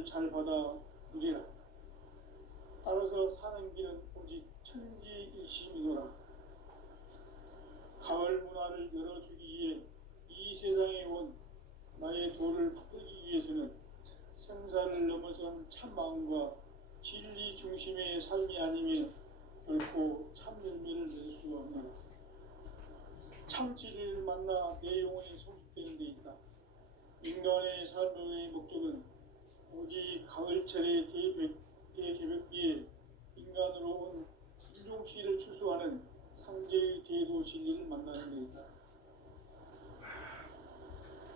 복을 잘 받아 누리라. 따라서 사는 길은 오직 천지일심이노라. 가을 문화를 열어주기 위해 이 세상에 온 나의 도를 받들기 위해서는 생사를 넘어선 참마음과 진리 중심의 삶이 아니면 결코 참 열매를 낼 수가 없노라. 참 진리를 만나 내 영혼이 소집되는 데 있다. 인간의 삶의 목적은 오직 가을철의 대개벽기에 인간으로 온 인종시를 추수하는 상제의 대도 진리를 만나는 데 있다.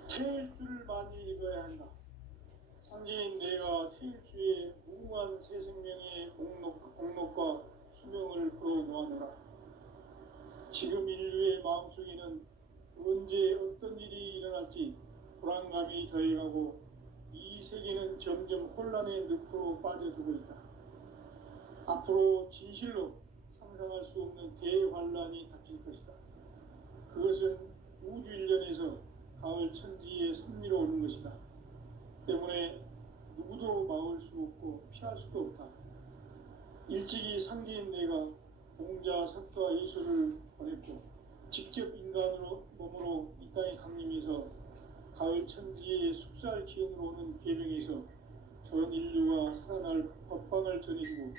태일 주를 많이 읽어야 한다. 상제인 내가 태일주의 무궁한 새 생명의 공록과 수명을 풀어놓아노라. 지금 인류의 마음속에는 언제 어떤 일이 일어날지 불안감이 더해가고 이 세계는 점점 혼란의 늪으로 빠져들고 있다. 앞으로 진실로 상상할 수 없는 대환란이 닥칠 것이다. 그것은 우주 일련에서 가을 천지의 섭리로 오는 것이다. 때문에 누구도 막을 수 없고 피할 수도 없다. 일찍이 상제인 내가 공자, 석가, 예수를 보냈고 직접 인간으로 몸으로 이 땅에 강림해서 가을 천지의 숙살 기운으로 오는 계명에서 전 인류가 살아날 법방을 전해주고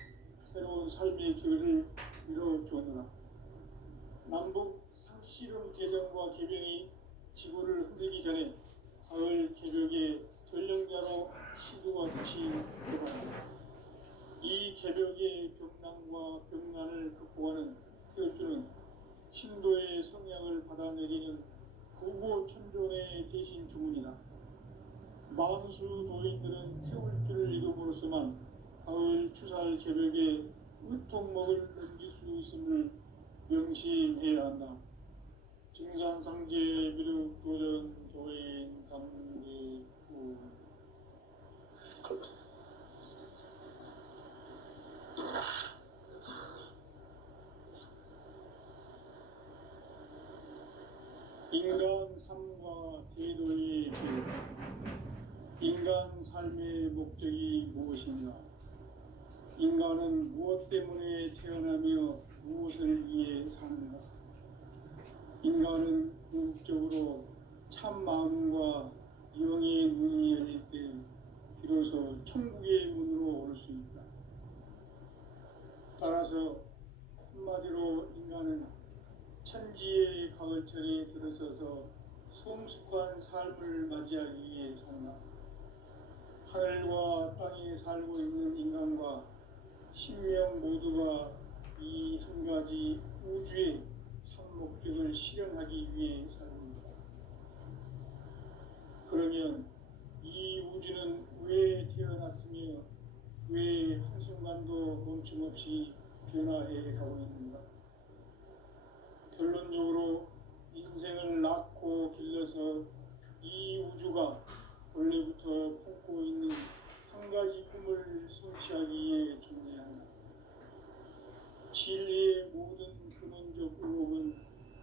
새로운 삶의 길을 밀어주었노라. 남북 상씨름 대전과 계명이 지구를 흔들기 전에 가을 개벽의 전령자로 시도가 다시 되어간다. 이 개벽의 벽난과 벽난을 극복하는 태울주는 신도의 성향을 받아내리는 부고천존의 대신 주문이다. 만수 도인들은 태울주를 읽음으로써만 가을 추살 개벽의 으통목을 넘길 수 있음을 명심해야 한다. 증산상제 미륵 도전 도인 감리구 인간 삶과 제도의 교육. 인간 삶의 목적이 무엇인가? 인간은 무엇 때문에 태어나며 무엇을 위해 사는가? 인간은 궁극적으로 참 마음과 영의 문이 열릴 때 비로소 천국의 문으로 오를 수 있다. 따라서 한마디로 인간은 천지의 가을철에 들어서서 성숙한 삶을 맞이하기 위해 산다. 하늘과 땅에 살고 있는 인간과 신명 모두가 이 한 가지 우주의 참 목적을 실현하기 위해 살고 있다. 그러면 이 우주는 왜 태어났으며 왜 한순간도 멈춤없이 변화해 가고 있는가? 결론적으로 인생을 낳고 길러서 이 우주가 원래부터 품고 있는 한 가지 꿈을 성취하기 위해 존재한다. 진리의 모든 근원적 의혹은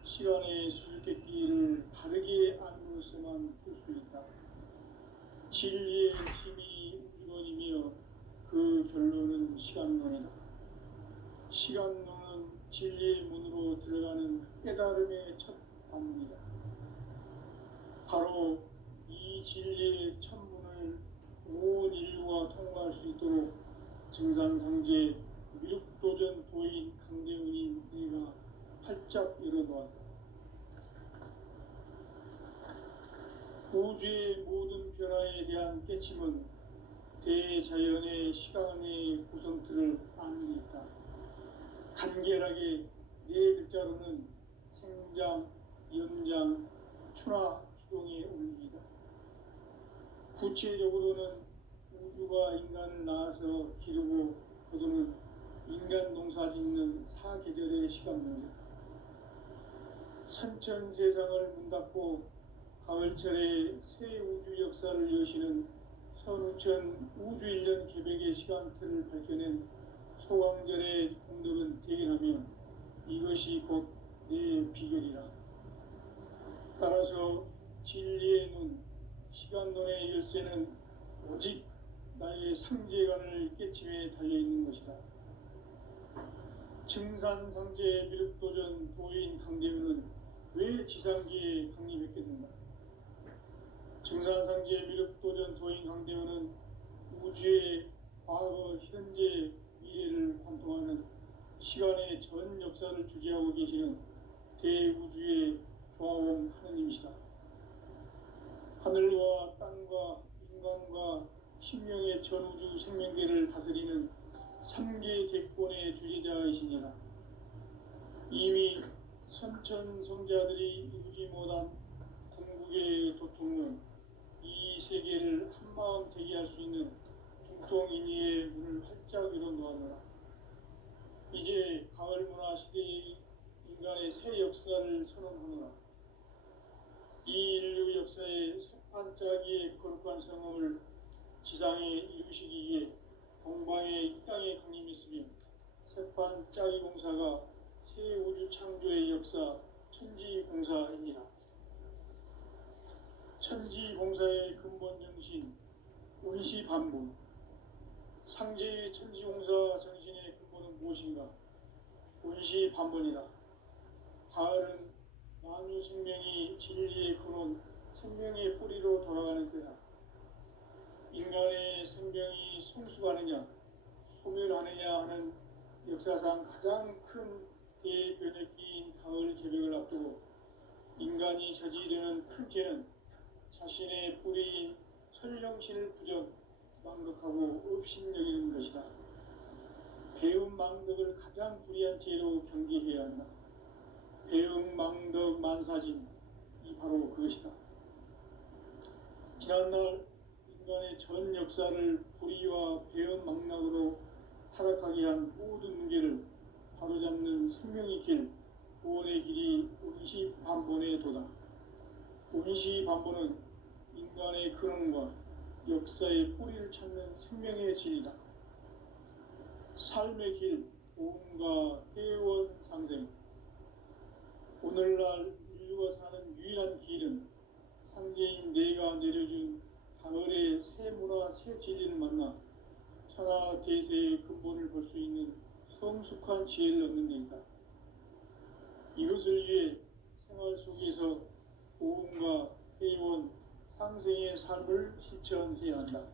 시간의 수수께끼를 바르게 알므로서만 풀 수 있다. 진리의 힘이 우주론이며 그 결론은 시간론이다. 시간론은 진리의 문으로 들어가는 깨달음의 첫 방문이다. 바로 이 진리의 첫 문을 온 인류가 통과할 수 있도록 증산상제 미륵도전 도인 강대훈인 내가 활짝 열어놓았다. 우주의 모든 변화에 대한 깨침은 대자연의 시간의 구성틀을 아는 데 있다. 간결하게 네 글자로는 생장, 연장, 추나 추동의 원리이다. 구체적으로는 우주가 인간을 낳아서 기르고 거두는 인간 농사 짓는 사계절의 시간론이다. 선천세상을 문닫고 가을철에 새 우주 역사를 여시는 선우천 우주일년 개벽의 시간틀을 밝혀낸 소강절의 공덕은 대견하며 이것이 곧 내 비결이라. 따라서 진리의 눈, 시간론의 열쇠는 오직 나의 인간의 상제관을 깨침에 달려있는 것이다. 증산상제 미륵도전 도인 강대우는 왜 지상계에 강림했겠는가? 증산상제 미륵도전 도인 강대우는 우주의 과거, 현재, 미래를 관통하는 시간의 전 역사를 주재하고 계시는 대우주의 조화범 하느님이시다. 하늘과 땅과 인간과 신명의 전우주 생명계를 다스리는 3계 대권의 주재자이시니라. 이미 선천성자들이 이루지 못한 궁극의 도통론, 이 세계를 한마음 되게 할 수 있는 중통인의의 문을 활짝 열어놓았노라. 이제 가을문화 시대의 인간의 새 역사를 선언하노라. 이 인류 역사의 새반짝이의 거룩한 성험을 지상에 이루시기 위해 동방의 이 땅에 강림했으며 새반짝이 공사가 새 우주 창조의 역사 천지공사입니다. 천지공사의 근본 정신 운시반복. 상제의 천지공사 정신의 근본은 무엇인가? 운시반복이다. 가을은 만유 생명이 진리의 근원, 생명의 뿌리로 돌아가는 때다. 인간의 생명이 성숙하느냐, 소멸하느냐 하는 역사상 가장 큰 대변혁기인 가을 개벽을 앞두고 인간이 저지르는 큰 죄는 자신의 뿌리인 설령신을 부정, 망덕하고 업신여기는 것이다. 배움 망덕을 가장 불의한 죄로 경계해야 한다. 배움 망덕 만사진, 이 바로 그것이다. 지난날 인간의 전 역사를 불의와 배움 망락으로 타락하게 한 모든 문제를 바로잡는 생명의 길, 구원의 길이 운시반본의 도다. 운시반본은 인간의 근원과 역사의 뿌리를 찾는 생명의 진리다. 삶의 길, 보험과 회원 상생. 오늘날 인류가 사는 유일한 길은 상제인 내가 내려준 가을의 새 문화, 새 진리를 만나 천하 대세의 근본을 볼 수 있는 성숙한 지혜를 얻는 데 있다. 이것을 위해 생활 속에서 보험과 회원, 상생의 삶을 실천해야 한다.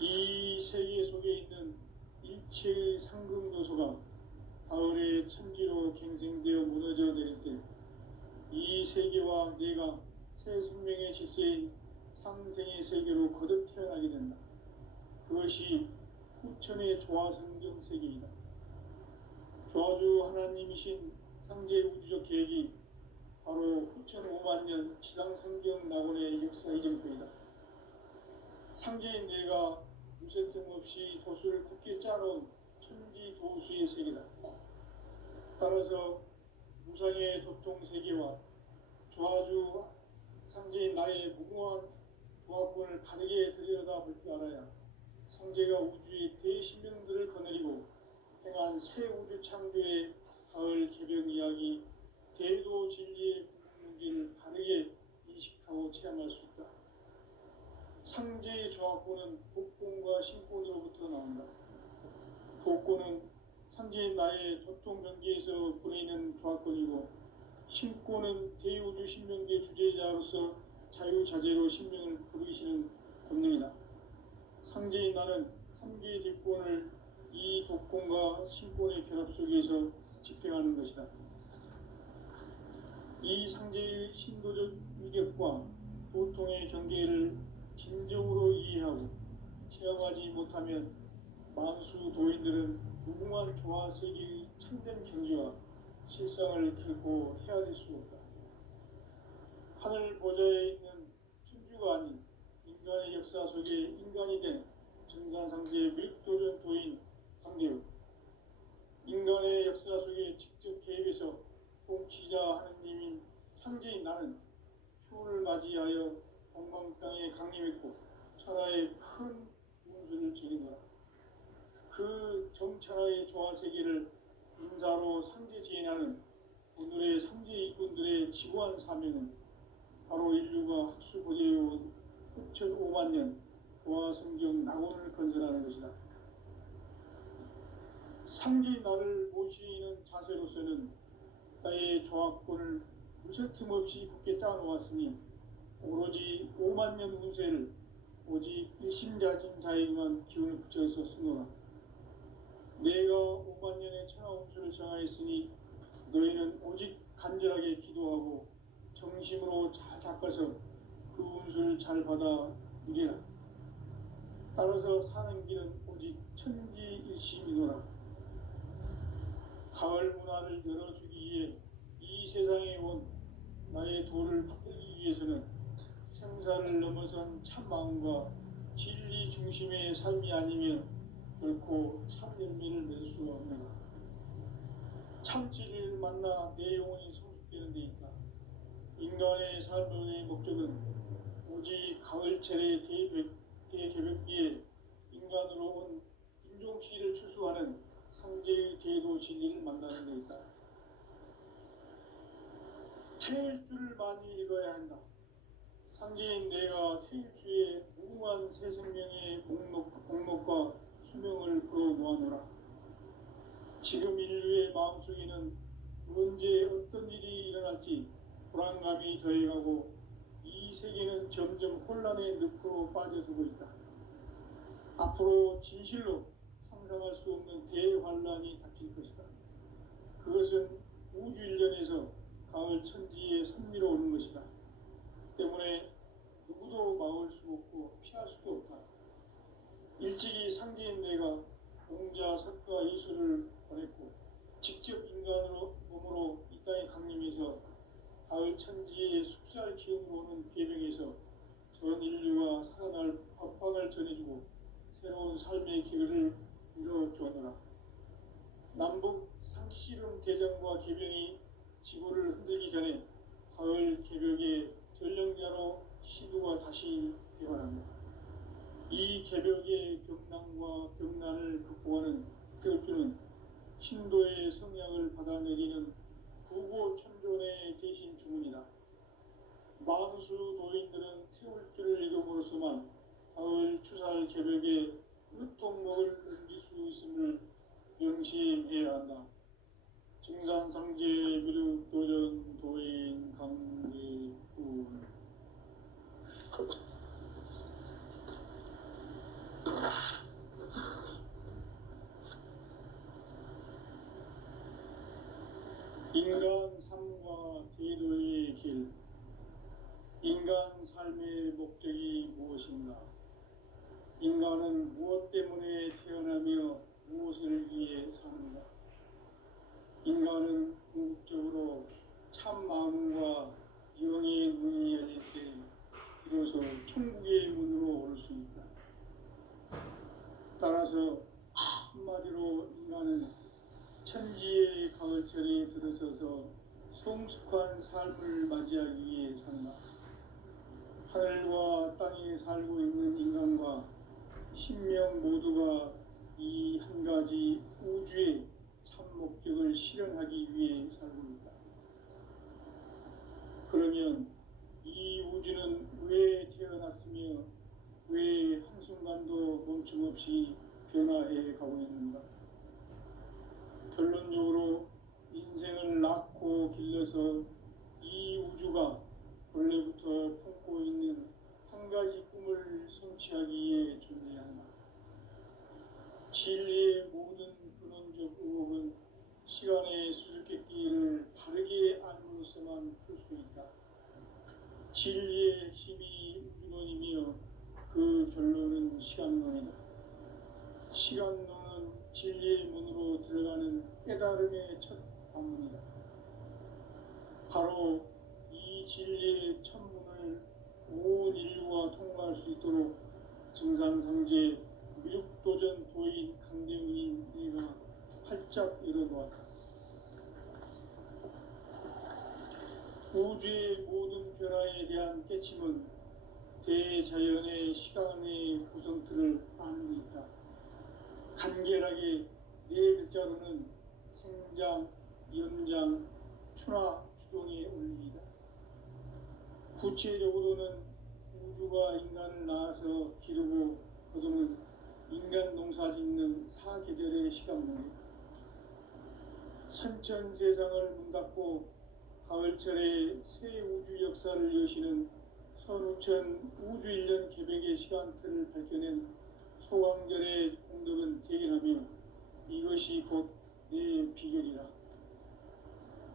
이 세계 속에 있는 일체의 상금도소가 가을의 천지로 갱생되어 무너져 내릴 때 이 세계와 내가 새 생명의 질서인 상생의 세계로 거듭 태어나게 된다. 그것이 후천의 조화성경 세계이다. 조화주 하나님이신 상제 우주적 계획이 바로 후천 5만년 지상성경 낙원의 역사 이정표이다. 상제인 내가 무쇠 틈 없이 도수를 굳게 짜놓은 천지 도수의 세계다. 따라서 무상의 도통 세계와 조화주 상제인 나의 무궁한 조화권을 바르게 들여다볼 줄 알아야 상제가 우주의 대신명들을 거느리고 행한 새 우주 창조의 가을 개벽 이야기, 대도 진리의 문제를 바르게 인식하고 체험할 수 있다. 상제의 조화권은 복권과 신권으로부터 나온다. 복권은 상제인 나의 도통 경계에서 부르이는 조화권이고, 신권은 대우주 신명계 주제자로서 자유자재로 신명을 부르시는 권능이다. 상제인 나는 3개 뒷권을 이 독권과 신권의 결합 속에서 집행하는 것이다. 이 상제의 신도적 위격과 도통의 경계를 진정으로 이해하고 체험하지 못하면 만수 도인들은 무궁한 조화세계의 참된 경지와 실상을 결코 헤아릴 수 없다. 하늘 보좌에 있는 천주가 아닌 인간의 역사 속에 인간이 된 증산상제 밀도전 도인 강대우, 인간의 역사 속에 직접 개입해서 통치자 하느님인 상제인 나는 추운을 맞이하여 동방 땅에 강림했고 천하의 큰 운수를 지니노라. 그 정천하의 조화세계를 인사로 상제 지인하는 오늘의 상제 일꾼들의 지구한 사명은 바로 인류가 학수고대해온 6,500만 년 도화 성경 낙원을 건설하는 것이다. 상지 나를 모시는 자세로서는 나의 조합권을 무쇠틈 없이 굳게 짜놓았으니 오로지 5만 년 운세를 오직 일심자진 자에게만 기운을 붙여서 쓰노라. 내가 5만 년의 천하운수를 정하였으니 너희는 오직 간절하게 기도하고 정심으로 잘 닦아서 그 운수를 잘 받아 누리라. 따라서 사는 길은 오직 천지일심이노라. 가을 문화를 열어주기 위해 이 세상에 온 나의 도를 받들기 위해서는 생사를 넘어선 참마음과 진리 중심의 삶이 아니면 결코 참 열매를 맺을 수가 없느라. 참 진리를 만나 내 영혼이 성숙되는 데 있다. 인간의 삶의 목적은 오직 가을철의 대개벽기에 인간으로 온 인종시를 추수하는 상제의 제도 진리를 만나는 데 있다. 태일주를 많이 읽어야 한다. 상제인 내가 태일주의 무궁한 새 생명의 목록과 수명을 풀어놓아노라. 지금 인류의 마음속에는 언제 어떤 일이 일어날지 불안감이 더해가고 이 세계는 점점 혼란의 늪으로 빠져들고 있다. 앞으로 진실로 상상할 수 없는 대환란이 닥칠 것이다. 그것은 우주 일련에서 가을 천지의 선미로 오는 것이다. 때문에 누구도 막을 수 없고 피할 수도 없다. 일찍이 상제인 내가 공자, 석가, 이수를 보냈고 직접 인간으로 몸으로 이 땅에 강림해서 가을 천지의 숲살 기운으로 오는 계명에서 전 인류가 살아날 법방을 전해주고 새로운 삶의 길을 이뤄주었노라. 남북 상씨름 대전과 개병이 지구를 흔들기 전에 가을 개벽의 전령자로 시도가 다시 개발합니다. 이 개벽의 병난과 병난을 극복하는 태울주는 신도의 성향을 받아내리는 부고천존의 대신 주문이다. 만수 도인들은 태울주를 읽음으로써만 가을 추살 개벽의 으통목을 넘길 수 있음을 명심해야 한다. 증산상제 미륵도전 도인 강제군. 인간 삶과 제도의 길. 인간 삶의 목적이 무엇인가? 인간은 무엇 때문에 태어나며 무엇을 위해 사는가? 인간은 궁극적으로 참 마음과 영의 문이 열릴 때 비로소 천국의 문으로 올 수 있다. 따라서 한마디로 인간은 천지의 가을철에 들어서서 성숙한 삶을 맞이하기 위해 산다. 하늘과 땅에 살고 있는 인간과 신명 모두가 이 한 가지 우주의 참 목적을 실현하기 위해 살고 있다. 그러면 이 우주는 왜 태어났으며 왜 한순간도 멈춤없이 변화해 가고 있는가? 결론적으로 인생을 낳고 길러서 이 우주가 원래부터 품고 있는 한 가지 꿈을 성취하기 위해 존재한다. 진리의 모든 근원적 의혹은 시간의 수수께끼를 바르게 알므로써만 풀 수 있다. 진리의 핵심이 우주론이며 그 결론은 시간론이다. 시간론은 진리의 문으로 들어가는 깨달음의 첫 관문이다. 바로 이 진리의 첫 문을 온 인류가 통과할 수 있도록 증산상제 미륵도전 도인 강대훈인 네가 활짝 열어놓았다. 우주의 모든 변화에 대한 깨침은 대자연의 시간의 구성틀을 아는 데 있다. 간결하게 네 글자로는 생장, 연장, 추나, 추동의 원리이다. 구체적으로는 우주가 인간을 낳아서 기르고 사계절의 시간입니다. 선천 세상을 문 닫고 가을철에 새 우주 역사를 여시는 선우천 우주일년 개백의 시간틀을 밝혀낸 소강절의 공덕은 대견하며 이것이 곧 내 비결이라.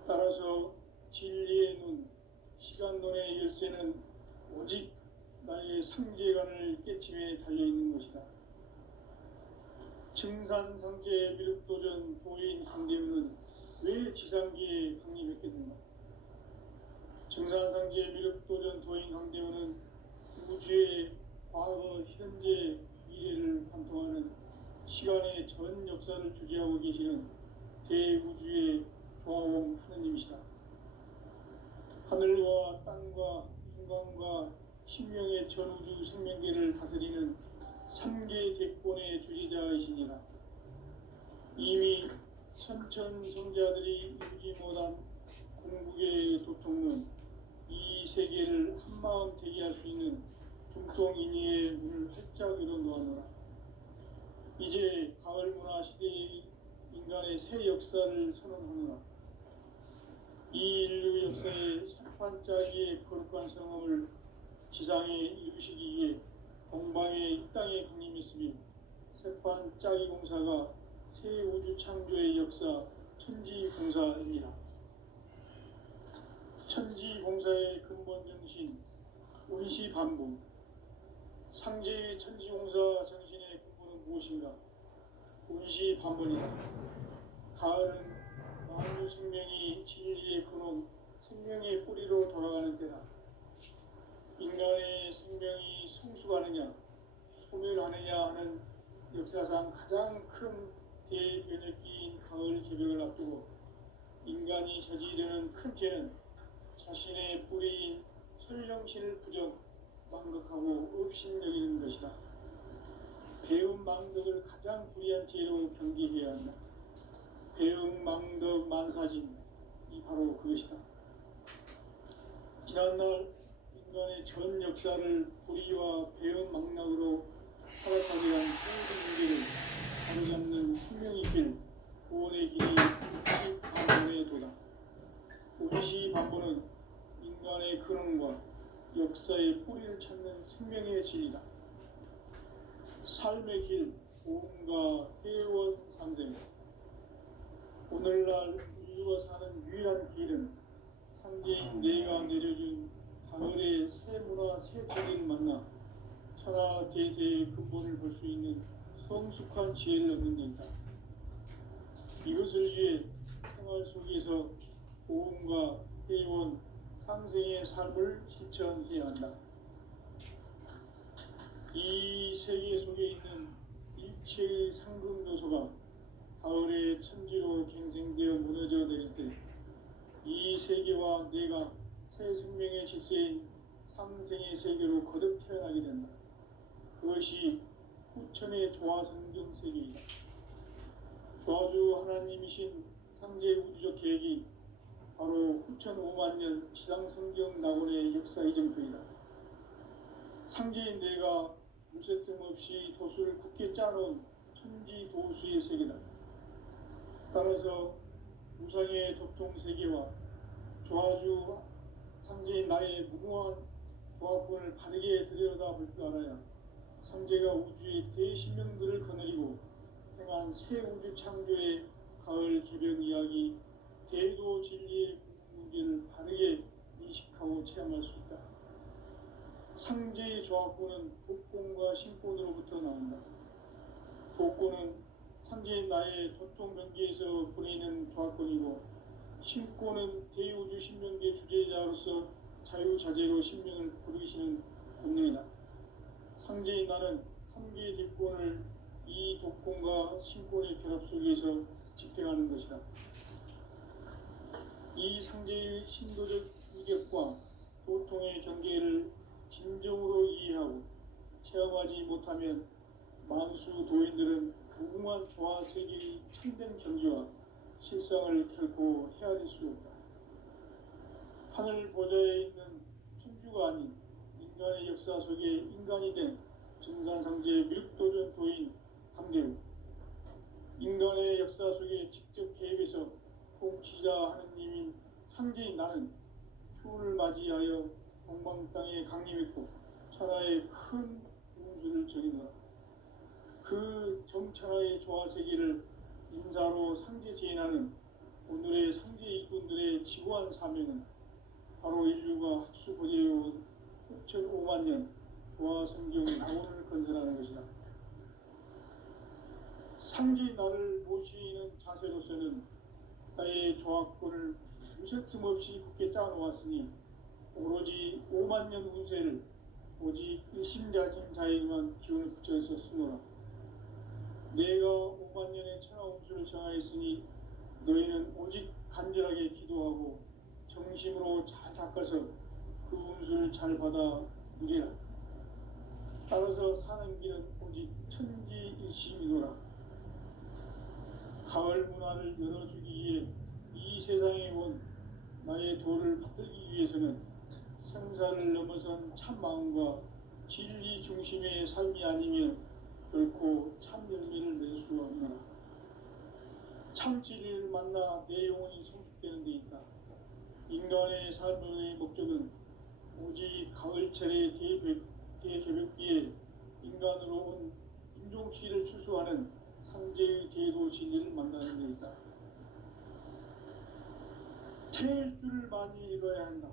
따라서 진리의 눈, 시간론의 열쇠는 오직 나의 상제관을 깨침에 달려있는 것이다. 증산상제 미륵도전 도인 강대우는 왜 지상기에 강림했겠는가? 증산상제 미륵도전 도인 강대우는 우주의 과거, 현재, 미래를 관통하는 시간의 전 역사를 주재하고 계시는 대우주의 조화원 하느님이시다. 하늘과 땅과 인간과 신명의 전우주 생명계를 다스리는 3계 대권의 주지자이시니라. 이미 선천성자들이 이루지 못한 궁극의 도통론, 이 세계를 한마음 되게 할 수 있는 중통인의의 문을 활짝 열어놓아노라. 이제 가을문화 시대의 인간의 새 역사를 선언하노라. 이 인류 역사의 색판짜기의 거룩한 성험을 지상에 이루시기 위해 동방의 이 땅에 강림했으며 색판짜기 공사가 새 우주 창조의 역사 천지공사입니다. 천지공사의 근본 정신 운시반복. 상제의 천지공사 정신의 근본은 무엇인가? 운시반복이다. 가을은 만유 생명이 진리의 근원, 생명의 뿌리로 돌아가는 때다. 인간의 생명이 성숙하느냐, 소멸하느냐 하는 역사상 가장 큰 대변혁기인 가을 개벽을 앞두고 인간이 저지르는 큰 죄는 자신의 뿌리인 설령신을 부정, 망극하고 업신여기는 것이다. 배움 망덕을 가장 불의한 죄로 경계해야 한다. 배움 망덕 만사진이 바로 그것이다. 지난날 인간의 전 역사를 불의와 배움 망락으로 타락하게 한 모든 문제를 바로잡는 생명의 길, 구원의 길이 운시반본의 도다. 운시반본은 인간의 근원과 역사의 뿌리를 찾는 생명의 진리다. 삶의 길, 보험과 회원 상생. 오늘날 인류가 사는 유일한 길은 상제인 내가 내려준 가을의 새 문화, 새 진리를 만나 천하 대세의 근본을 볼 수 있는 성숙한 지혜를 얻는 데이다. 이것을 위해 생활 속에서 보험과 회원, 상생의 삶을 실천해야 한다. 이 세계 속에 있는 일체의 상금 요소가 가을의 천지로 갱생되어 무너져 내릴 때 이 세계와 내가 새 생명의 질서인 상생의 세계로 거듭 태어나게 된다. 그것이 후천의 조화성경 세계이다. 조화주 하나님이신 상제 우주적 계획이 바로 후천 5만 년 지상성경 낙원의 역사 이정표이다. 상제인 내가 무쇠뜸 없이 도수를 굳게 짜놓은 천지 도수의 세계다. 따라서 무상의 도통 세계와 조화주 상제인 나의 무궁한 조합권을 바르게 들여다볼 줄 알아야 상제가 우주의 대신명들을 거느리고 행한 새 우주 창조의 가을 개벽 이야기, 대도 진리의 문제를 바르게 인식하고 체험할 수 있다. 상제의 조합권은 독권과 신권으로부터 나온다. 독권은 상제인 나의 도통 경계에서 보내는 조합권이고, 신권은 대우주 신명계 주제자로서 자유자재로 신명을 부르시는 본능이다. 상제인 나는 3개 대권을 이 독권과 신권의 결합 속에서 집행하는 것이다. 이 상제의 신도적 위격과 도통의 경계를 진정으로 이해하고 체험하지 못하면 만수 도인들은 무궁한 조화 세계의 참된 경지와 실상을 결코 헤아릴 수 없다. 하늘 보좌에 있는 천주가 아닌 인간의 역사 속에 인간이 된 증산상제 미륵도전 도인 강대우. 인간의 역사 속에 직접 개입해서 통치자 하느님인 상제인 나는 추운을 맞이하여 동방 땅에 강림했고 천하의 큰 운수를 정했노라. 그 정천하의 조화세계를 인사로 상제 제인하는 오늘의 상제 일꾼들의 지고한 사명은 바로 인류가 학수 보내어온 6,500만 년 조화 성경 낙원을 건설하는 것이다. 상제 나를 모시는 자세로서는 나의 조화권을 무쇠틈 없이 굳게 짜놓았으니 오로지 5만 년 운세를 오직 일심자진 자에게만 기운을 붙여서 쓰노라. 내가 5만 년의 천하 운수를 정하였으니 너희는 오직 간절하게 기도하고 정심으로 잘 닦아서 그 운수를 잘 받아 누리라. 따라서 사는 길은 오직 천지일심이노라. 가을 문화를 열어주기 위해 이 세상에 온 나의 도를 받들기 위해서는 생사를 넘어선 참 마음과 진리 중심의 삶이 아니면 결코 참 열매를 낼 수 없노라. 참 진리를 만나 내 영혼이 성숙되는 데 있다. 인간의 삶의 목적은 오직 가을철의 대개벽기에 인간으로 온 인종시를 추수하는 상제의 대도 진리를 만나는 데 있다. 태일주를 많이 읽어야 한다.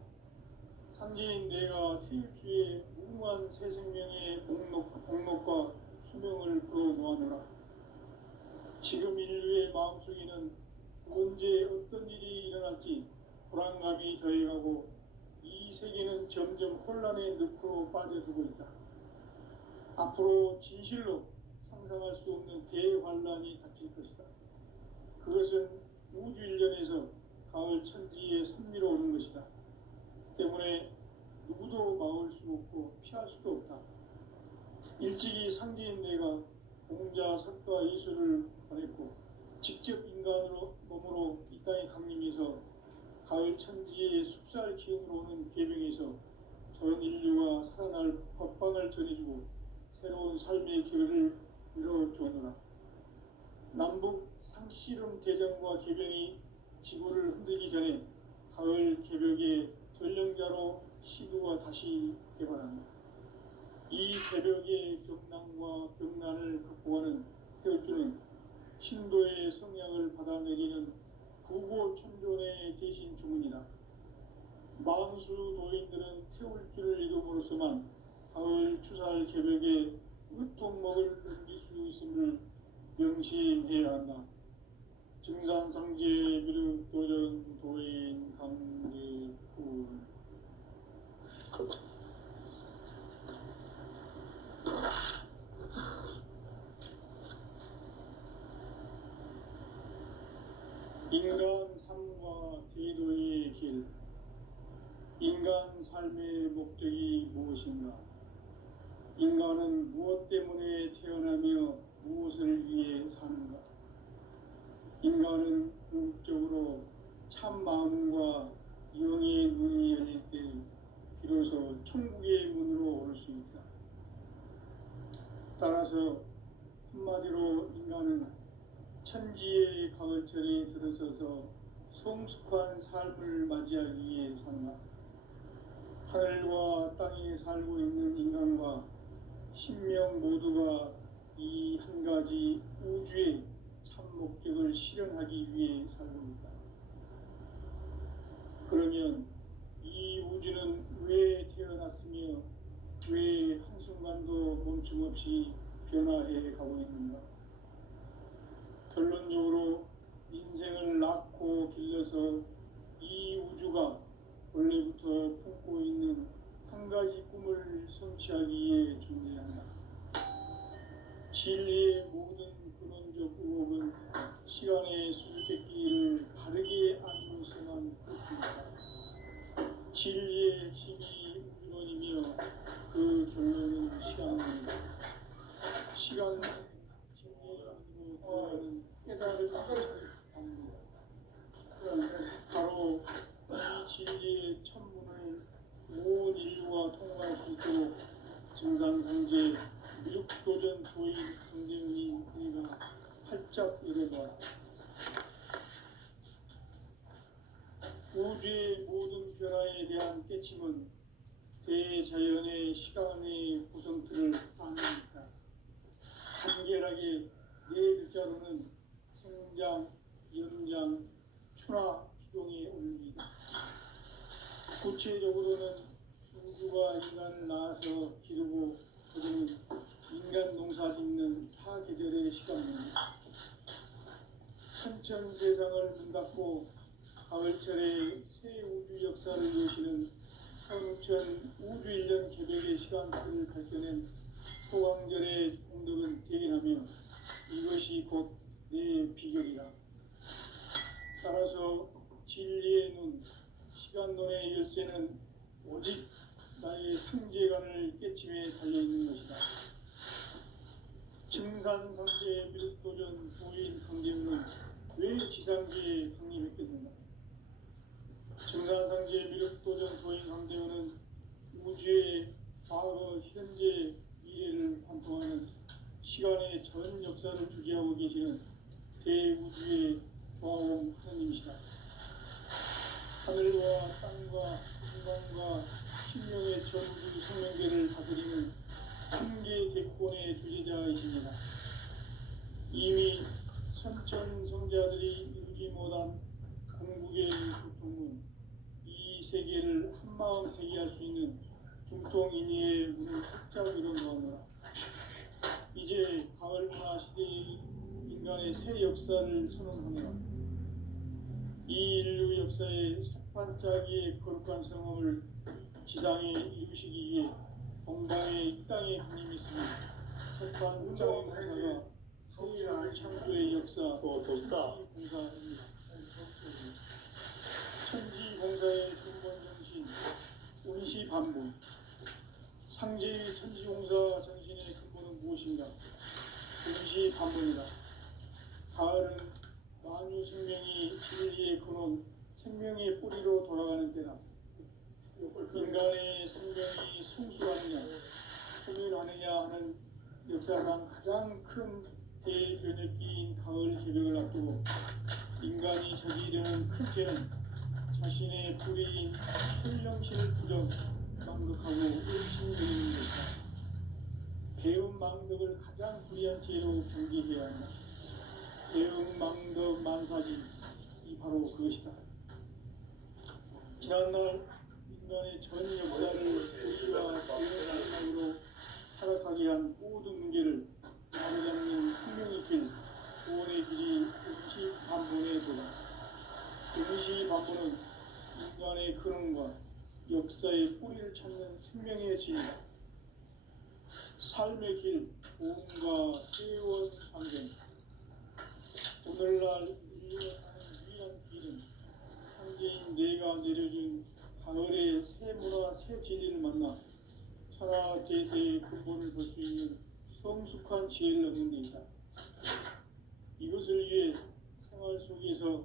상제인 내가 태일주의 무궁한 새 생명의 목록과 수명을 풀어놓아노라. 지금 인류의 마음속에는 언제 어떤 일이 일어날지 불안감이 더해가고 이 세계는 점점 혼란의 늪으로 빠져들고 있다. 앞으로 진실로 상상할 수 없는 대환란이 닥칠 것이다. 그것은 우주 일련에서 가을 천지의 선미로 오는 것이다. 때문에 누구도 막을 수 없고 피할 수도 없다. 일찍이 상제인 내가 공자, 석가, 이수를 보냈고 직접 인간으로 몸으로 이 땅에 강림해서 가을 천지의 숲살 기운으로 오는 계명에서 전 인류가 살아날 법방을 전해주고 새로운 삶의 기회를 이뤄주노라. 남북 상씨름 대전과 개병이 지구를 흔들기 전에 가을 개벽의 전령자로 시구가 다시 개발한다. 이 개벽의 격난과 병난을 극복하는 태울주는 신도의 성약을 받아내리는 부고천존의 대신 주문이다. 만수 도인들은 태울주를 이름으로서만 가을 추살 개벽에 으통목을 넘길 수 있음을 명심해야 한다. 증산상제 미륵 도전 도인 강제군 인간 삶과 대도의 길. 인간 삶의 목적이 무엇인가? 인간은 무엇 때문에 태어나며 무엇을 위해 사는가? 인간은 궁극적으로 참 마음과 영의 눈이 열릴 때 비로소 천국의 문으로 올 수 있다. 따라서 한마디로 인간은 천지의 가을철에 들어서서 성숙한 삶을 맞이하기 위해 산다. 하늘과 땅에 살고 있는 인간과 신명 모두가 이 한 가지 우주의 참 목적을 실현하기 위해 살고 있다. 그러면 이 우주는 왜 태어났으며 왜 한순간도 멈춤없이 변화해 가고 있는가? 결론적으로 인생을 낳고 길러서 이 우주가 원래부터 품고 있는 한 가지 꿈을 성취하기 위해 존재한다. 진리의 모든 근원적 의혹은 시간의 수수께끼를 바르게 알고서만 그렇습니다. 진리의 핵심이 우주론이며 그 결론은 시간입니다. 시간은 진리론으로 들어가는 깨달음이 합니다. 바로 이 진리의 천문을 온 인류가 통과할 수 있도록 증산상제 미륵도전 도인 선생님 우리가 활짝 활짝 열어놓아 우주의 모든 변화에 대한 깨침은 대자연의 시간의 구성틀을 안습니다. 간결하게 네 글자로는 생장, 연장, 추나 추동에 올립니다. 구체적으로는 우주가 인간을 낳아서 기르고 거두는 인간 농사 짓는 사계절의 시간입니다. 천천 세상을 문 닫고 가을철에 새 우주 역사를 여시는 성천 우주 1년 개벽의 시간표를 밝혀낸 소강절의 공덕은 대견하며 이것이 곧 내 비결이다. 따라서 진리의 눈, 시간론의 열쇠는 오직 나의 상제관을 깨침에 달려있는 것이다. 증산상제의 미륵도전 도인 강제문은 왜 지상계에 강림했겠는가? 증산상제의 미륵도전 도인 강제문은 우주의 과거, 현재, 미래를 관통하는 시간의 전 역사를 주재하고 계시는 대우주의 조화원 하느님이시다. 하늘과 땅과 인간과 신명의 전우주 생명계를 다스리는 3개 대권의 주제자이십니다. 이미 선천 성자들이 이루지 못한 궁극의 소통은 이 세계를 한마음 되게 할 수 있는 중통인의의 문을 활짝 열어놓았노라. 이제 가을 문화 시대의 인간의 새 역사를 선언하노라. 이 인류 역사의 첫 반짝이의 거룩한 성험을 지상에 이루시기 위해 동방의 이 땅에 하나님이 있으니 첫 반짝이 공사가 세계의 창조의 역사 좋다. 공사입니다. 천지 공사의 근본 정신 운시 반복. 상제의 천지 공사 정신의 근본은 무엇인가? 운시 반복이다. 가을은 만유 생명이 진리의 근원, 생명의 뿌리로 돌아가는 때다. 인간의 생명이 성숙하느냐, 소멸하느냐 하는 역사상 가장 큰 대변혁기인 가을 개벽을 앞두고 인간이 저지르는 큰 죄는 자신의 뿌리인 현령신을 부정, 망덕하고 의심되는 것이다. 배움 망덕을 가장 불의한 죄로 경계해야 한다. 배움 망덕 만사지, 이 바로 그것이다. 지난날 인간의 전 역사를 우리와 대응으로 타락하게 한 모든 문제를 바로잡는 생명의 길, 구원의 길이 음시 반본의 도다. 음시 반본은 인간의 근원과 역사의 뿌리를 찾는 생명의 진이다. 삶의 길, 보험과 세원 상생. 오늘날 인류가 가는 유일한 길은 상제인 내가 내려준 가을의 새 문화, 새 진리를 만나 천하 대세의 근본을 볼 수 있는 성숙한 지혜를 얻는 데 있다. 이것을 위해 생활 속에서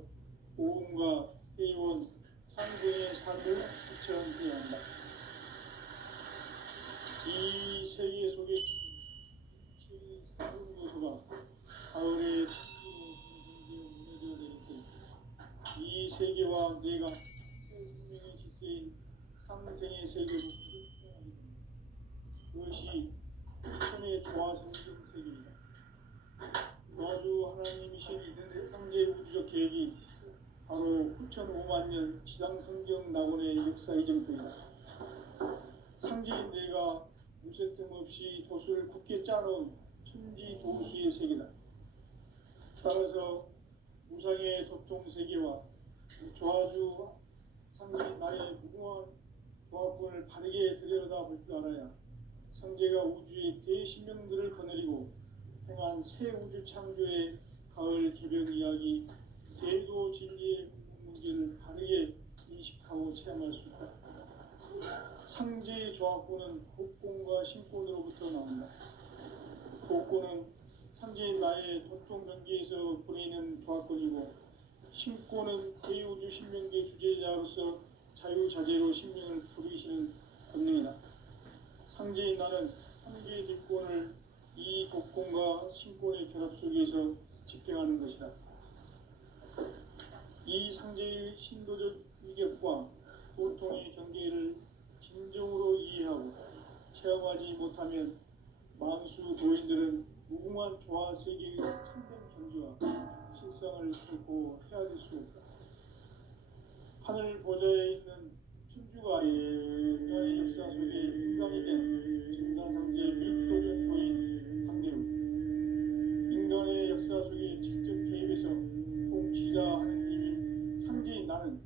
보험과 회원, 상생의 삶을 실천해야 한다. 이 세계 속에 신의 새로운 요소가 가을의 풍성되어 무너져야 되기 때문에 이 세계와 내가 새 생명의 질서인 상생의 세계로 부르짖어야 합니다. 그것이 천의 조화성경 세계이다. 조화주 하나님이신 상제 우주적 계획이 바로 후천 5만 년 지상성경 낙원의 역사 이정표이다. 상제인 내가 무쇠 틈 없이 돛을 굳게 짜놓은 천지 도수의 세계다. 따라서 무상의 도통 세계와 조화주 상제인 나의 무궁한 조합권을 바르게 들여다볼 줄 알아야 상제가 우주의 대신명들을 거느리고 행한 새 우주 창조의 가을 개벽 이야기, 대도 진리의 문제를 바르게 인식하고 체험할 수 있다. 상제의 조합권은 복권과 신권으로부터 나온다. 복권은 상제인 나의 도통 경계에서 보내는 조합권이고, 신권은 대우주 신명계 주제자로서 자유자재로 신명을 부르시는 권능이다. 상제인 나는 상제의 뒷권을 이 독권과 신권의 결합 속에서 집행하는 것이다. 이 상제의 신도적 위력과 고통의 경계를 진정으로 이해하고 체험하지 못하면 만수 도인들은 무궁한 조화 세계의 참된 경지와 실상을 결코 헤아릴 수 없다. 하늘 보좌에 있는 천주가 인간의 역사 속에 인간이 된 증산상제 밀도적 도인 강대우, 인간의 역사 속에 직접 개입해서 통치자 하느님이 상제인 나는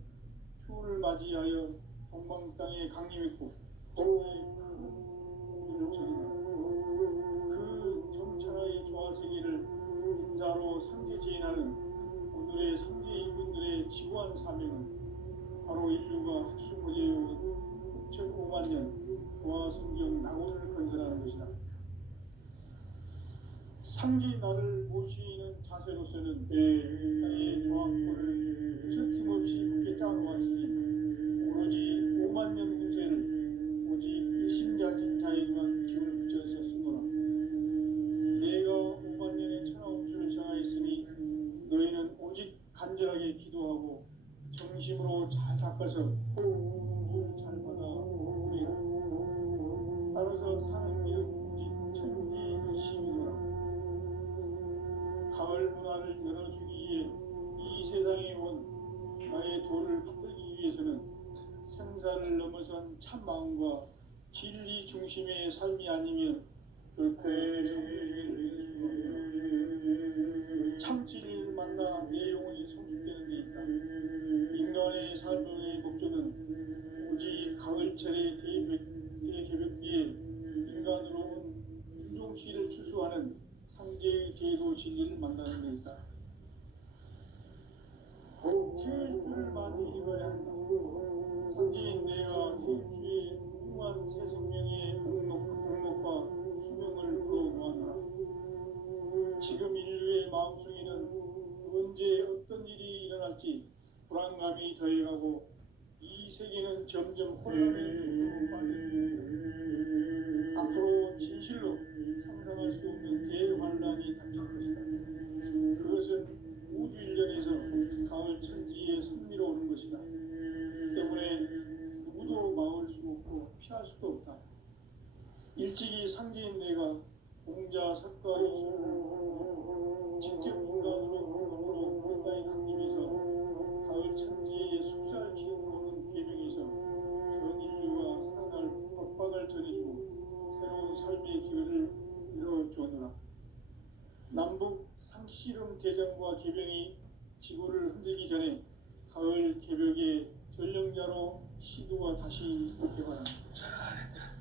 추운을 맞이하여 동방 땅에 강림했고 천국의 그 정천하의 조화 세계를 인자로 상제 지인하는 오늘의 상제 인군들의 지구한 사명은 바로 인류가 학수모제해온 6,500만 년 조화 성경 낙원을 건설하는 것이다. 상제 나를 모시는 자세로서는 땅의 조화권을 스팀없이 굳게 짜놓았으니 오로지 5만 년 운세를 오직 일심자진자에게만 기운을 붙여서 쓰노라. 내가 5만 년의 천하운수를 정하였으니 너희는 오직 간절하게 기도하고 정심으로 잘 닦아서 운수를 잘 받아 오리라. 따라서 사는 길은 오직 천지득심이노라. 가을 문화를 열어주기 위해 이 세상에 온 나의 도를 받들기 위해서는 생사를 넘어선 참 마음과 진리 중심의 삶이 아니면 결코 참 진리를 만나 내 영혼이 성숙되는 데 있다. 인간의 삶의 목적은 오직 가을철의 대개벽기에 인간으로 온 윤종씨를 추수하는 상제의 제도 진리를 만나는 데 있다. 태일주를 많이 읽어야 한다. 상제인 내가 태일주의 무한 새 생명의 공록과 수명을 불어모아노라. 지금 인류의 마음속에는 언제 어떤 일이 일어날지 불안감이 더해가고 이 세계는 점점 혼란의 늪으로 빠져들고 앞으로 진실로 상상할 수 없는 대환란이 닥칠 것이다. 그것은 우주 일전에서 가을 천지의 섭리로 오는 것이다. 때문에 누구도 막을 수 없고 피할 수도 없다. 일찍이 상제인 내가 공자 석가의 직접 인간으로 우리 땅에 강림해서 가을 천지의 숙사를 키우는 계명에서 전 인류가 살아갈 법박을 전해주고 새로운 삶의 기회를 이뤄주었노라. 남북 상씨름 대전과 개병이 지구를 흔들기 전에 가을 개벽의 전령자로 시도가 다시 개발한다.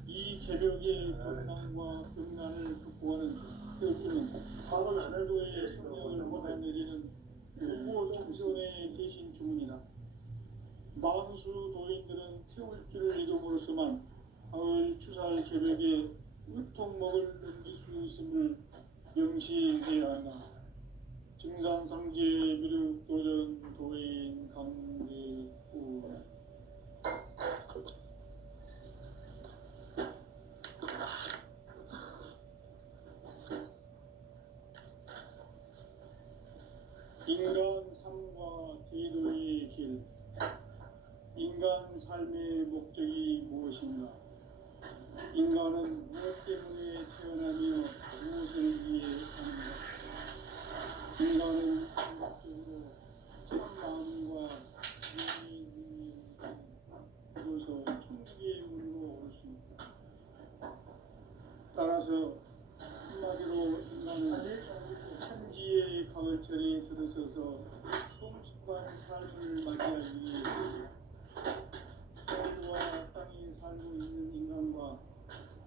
이 개벽의 격난과 병난을 극복하는 태극기는 바로 신도의 성령을 몰아내리는 무고 참선의 대신 주문이다. 만수 도인들은 태울 줄을 이름으로서만 가을 추살 개벽에 으통목을 넘길 수 있음을 명시해야 한다. 증산상제 미륵 도전 도인 강대우. 인간 삶과 제도의 길. 인간 삶의 목적이 무엇인가? 인간은 무엇 때문에 태어나며 무엇을 위해 사는가? 인간은 궁극적으로 참 마음과 진리 능력을 비로소 천국의 문으로 올 수 있다. 따라서 한마디로 인간은 천지의 가을철에 들어서서 성숙한 삶을 맞이하기 위해 하늘과 땅에 살고 있는 인간과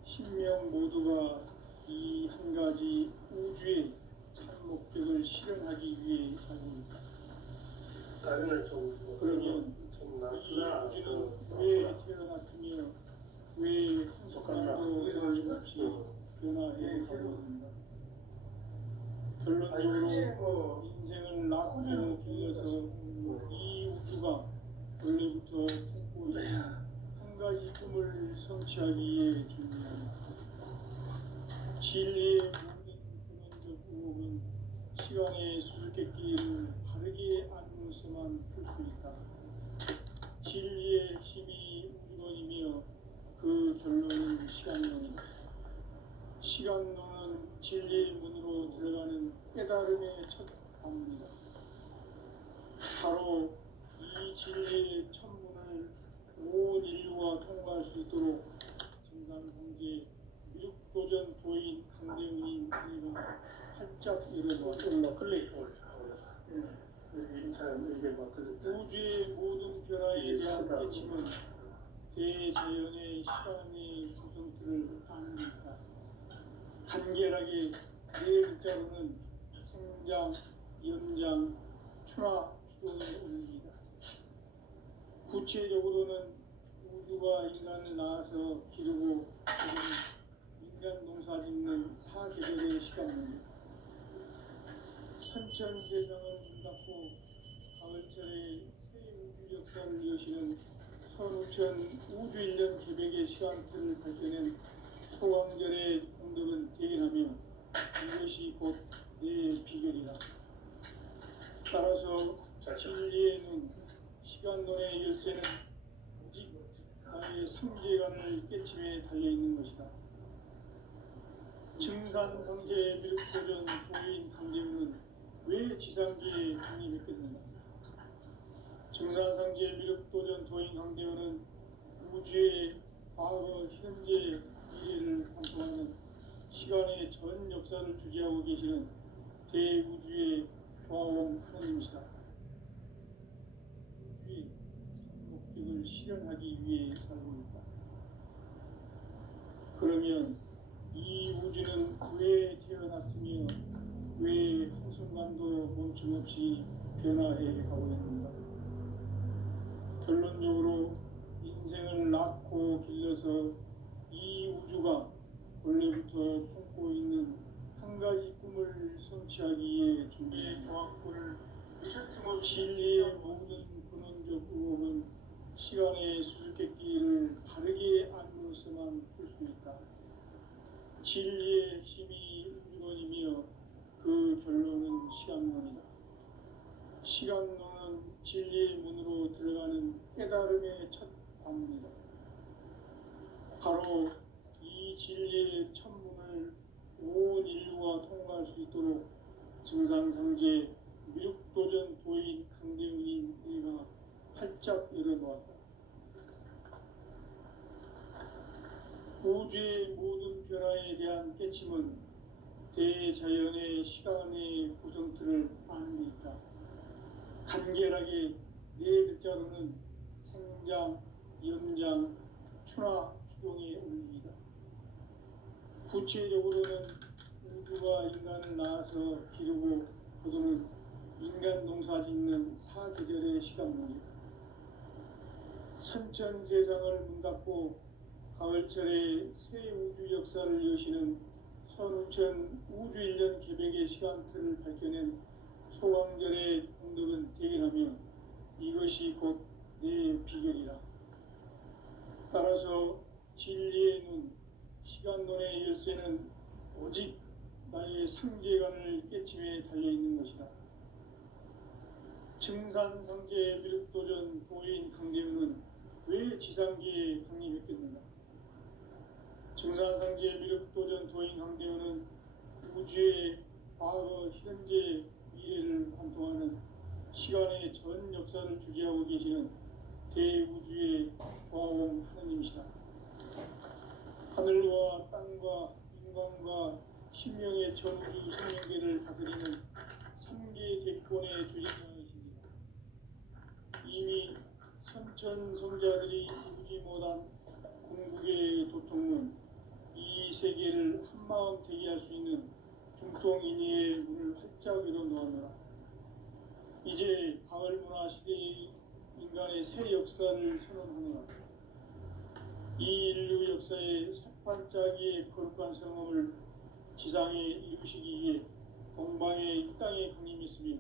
신명 모두가 이 한 가지 우주의 참 목적을 실현하기 위해 살고 있다. 그러면 이 우주는 왜 태어났으며 왜 한 순간도 거침없이 변화해 가고 있는가? 결론적으로 인생을 낳고 길러서 이 우주가 원래부터 품고 있는 한 가지 꿈을 성취하기 위해 준비한다. 진리의 모든 근원적 의혹은 시간의 수수께끼를 바르게 알고서만 풀 수 있다. 진리의 핵심이 우주론이며 그 결론은 시간론이다. 시간론은 진리의 문으로 들어가는 깨달음의 첫 방문이다. 바로 이 진리의 천문을 온 인류가 통과할 수 있도록 정상성제 미륵도전 도인 강대훈이 내가 활짝 열어놓았다. 우주의 모든 변화에 대한 깨침은 대자연의 시간의 구성틀을 아는 것이다. 간결하게 네 글자로는 생장, 연장, 추나, 추동의 원리이다. 구체적으로는 우주가 인간을 낳아서 기르고 인간 농사 짓는 사계절의 시간입니다. 선천세상을 문닫고 가을철에 새 우주 역사를 여시는 선우천 우주일년 개백의 시간틀을 밝혀낸 소강절의 공덕은 대견하며 이것이 곧 내 비결이다. 따라서 진리의 눈, 시간론의 열쇠는 오직 나의 삼계관을 깨침에 달려있는 것이다. 증산성제 미륵도전 도인 강대훈은 왜 지상계에 강림했겠는가? 증산성제 미륵도전 도인 강대훈은 우주의 과거, 현재, 미래를 관통하는 시간의 전 역사를 주재하고 계시는 대우주의 조화원 하나님이시다. 우주의 목적을 실현하기 위해 살고 있다. 그러면 이 우주는 왜 태어났으며 왜 한순간도 멈춤없이 변화해 가고 있는 건가? 결론적으로 인생을 낳고 길러서 이 우주가 원래부터 품고 있는 한 가지 꿈을 성취하기 위해 존재의 조합구를 진리의 모든 근원적 의혹은 시간의 수수께끼를 바르게 알고서만 풀 수 있다. 진리의 핵심이 우주론이며 그 결론은 시간론이다. 시간론은 진리의 문으로 들어가는 깨달음의 첫 방문이다. 바로 이 진리의 천문을 온 인류가 통과할 수 있도록 증상성제 미륵도전 도인 강대훈이 내가 활짝 열어놓았다. 우주의 모든 변화에 대한 깨침은 대자연의 시간의 구성틀을 아는 데 있다. 간결하게 네 글자로는 생장, 연장, 추나, 추동의 원리이다. 구체적으로는 우주가 인간을 낳아서 기르고 거두는 인간 농사 짓는 사계절의 시간론이다. 선천세상을 문닫고 가을철에 새 우주 역사를 여시는 선우천 우주일년 개백의 시간틀을 밝혀낸 소강절의 공덕은 대견하며 이것이 곧 내 비결이라. 따라서 진리의 눈, 시간론의 열쇠는 오직 나의 삼계관을 깨침에 달려있는 것이다. 증산성제 미륵도전 도인 강대훈은 왜 지상계에 강림했겠는가? 증산성제 미륵도전 도인 강대훈은 우주의 과거, 현재, 미래를 관통하는 시간의 전 역사를 주재하고 계시는 대우주의 조화원 하나님이시다. 하늘과 땅과 인간과 신명의 전우주 생명계를 다스리는 3계 대권의 주진자이십니다. 이미 선천성자들이 이루지 못한 궁극의 도통은 이 세계를 한마음 되게 할 수 있는 중통인의의 문을 활짝 열어놓았노라. 이제 가을문화 시대의 인간의 새 역사를 선언하노라. 이 인류 역사의 새반짝이의 거룩한 성험을 지상에 이루시기 위해 동방의 이 땅에 강림했으며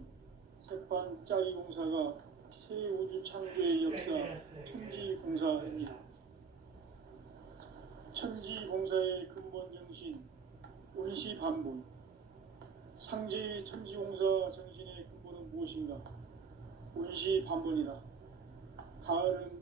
새반짝이 공사가 새 우주 창조의 역사 천지공사입니다. 천지공사의 근본 정신, 운시반복, 상제의 천지공사 정신의 근본은 무엇인가? 운시 반본이다. 가을은